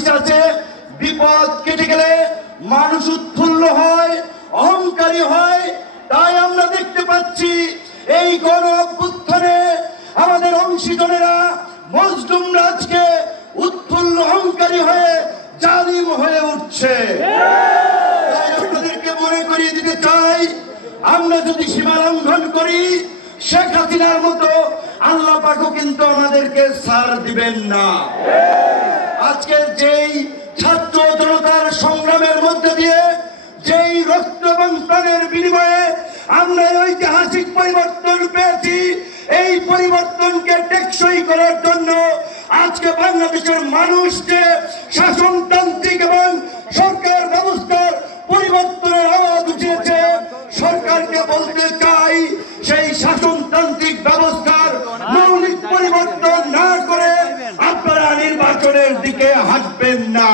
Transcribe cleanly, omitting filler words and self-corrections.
হাদিস আছে, বিপদ কেটে গেলে মানুষ উৎফুল্ল হয়, অহংকারী হয়। তাই আমরা দেখতে পাচ্ছি এই গণ অভ্যুত্থানে আমাদের অংশীজনেরা মজলুম রাজকে উৎফুল্ল অহংকারী হয়ে জালিম হয়ে উঠছে। তাই আপনাদেরকে মনে করিয়ে দিতে চাই, আমরা যদি সীমা লঙ্ঘন করি শেখ হাসিনার মতো আল্লাহ পাকও কিন্তু আমাদেরকে ছাড় দিবেন না। আজকের যেই ছাত্র জনতার সংগ্রামের মধ্যে দিয়ে যেই রক্ত এবং প্রাণের বিনিময়ে আমরা ঐতিহাসিক পরিবর্তন পেয়েছি, এই পরিবর্তনকে টেকসই করার জন্য আজকে বাংলাদেশের মানুষকে শাসনতান্ত্রিক এবং সরকার ব্যবস্থার পরিবর্তনের আওয়াজ উঠিয়েছে। সরকারকে বলতে চাই, সেই শাসনতান্ত্রিক ব্যবস্থার মৌলিক পরিবর্তন না করে আপনারা নির্বাচনের দিকে হাঁটবেন না।